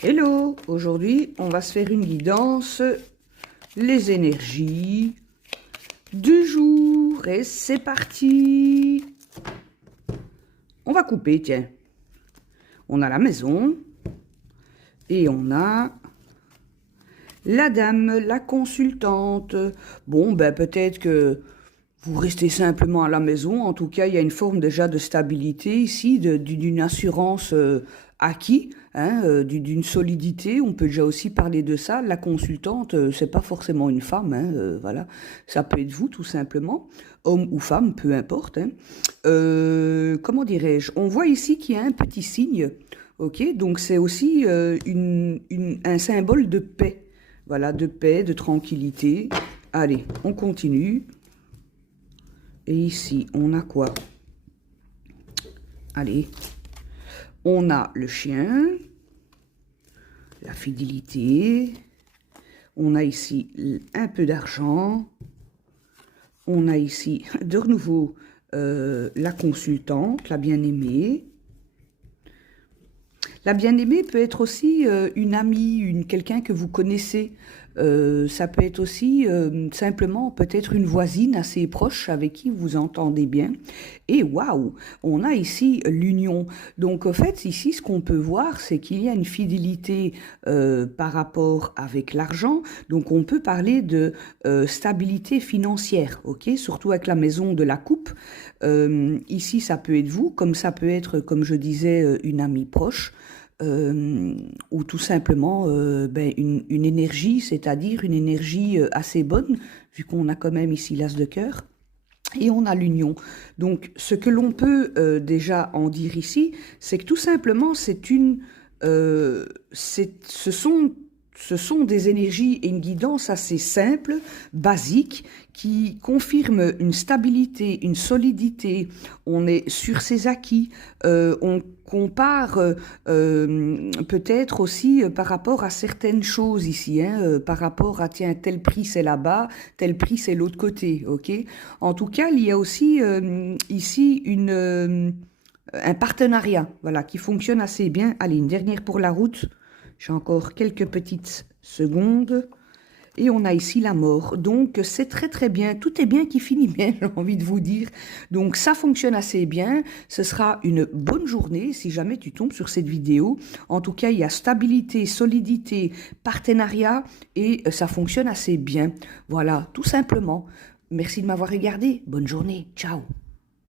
Hello, aujourd'hui on va se faire une guidance, les énergies du jour et c'est parti. On va couper, tiens. On a la maison et on a la dame, la consultante. Bon, ben peut-être que vous restez simplement à la maison. En tout cas, il y a une forme déjà de stabilité ici, d'une assurance acquis, hein, d'une solidité. On peut déjà aussi parler de ça. La consultante, c'est pas forcément une femme, hein, voilà. Ça peut être vous, tout simplement, homme ou femme, peu importe. Hein. Comment dirais-je? On voit ici qu'il y a un petit signe. Ok, donc c'est aussi un symbole de paix. Voilà, de paix, de tranquillité. Allez, on continue. Et ici, on a quoi? Allez, on a le chien, la fidélité, on a ici un peu d'argent, on a ici de nouveau la consultante, la bien-aimée. La bien-aimée peut être aussi une amie, quelqu'un que vous connaissez. Ça peut être aussi simplement peut-être une voisine assez proche avec qui vous entendez bien. Et waouh, on a ici l'union. Donc en fait, ici, ce qu'on peut voir, c'est qu'il y a une fidélité par rapport avec l'argent. Donc on peut parler de stabilité financière, ok? Surtout avec la maison de la coupe. Ici, ça peut être vous, comme ça peut être, comme je disais, une amie proche. Ou tout simplement une énergie, c'est-à-dire une énergie assez bonne, vu qu'on a quand même ici l'as de cœur, et on a l'union. Donc ce que l'on peut déjà en dire ici, c'est que tout simplement ce sont des énergies et une guidance assez simples, basiques, qui confirment une stabilité, une solidité. On est sur ses acquis. On compare peut-être aussi par rapport à certaines choses ici, hein, par rapport à, tiens, tel prix c'est là-bas, tel prix c'est l'autre côté, ok? En tout cas, il y a aussi ici un partenariat, voilà, qui fonctionne assez bien. Allez, une dernière pour la route. J'ai encore quelques petites secondes. Et on a ici la mort. Donc, c'est très très bien. Tout est bien qui finit bien, j'ai envie de vous dire. Donc, ça fonctionne assez bien. Ce sera une bonne journée si jamais tu tombes sur cette vidéo. En tout cas, il y a stabilité, solidité, partenariat et ça fonctionne assez bien. Voilà, tout simplement. Merci de m'avoir regardé. Bonne journée. Ciao.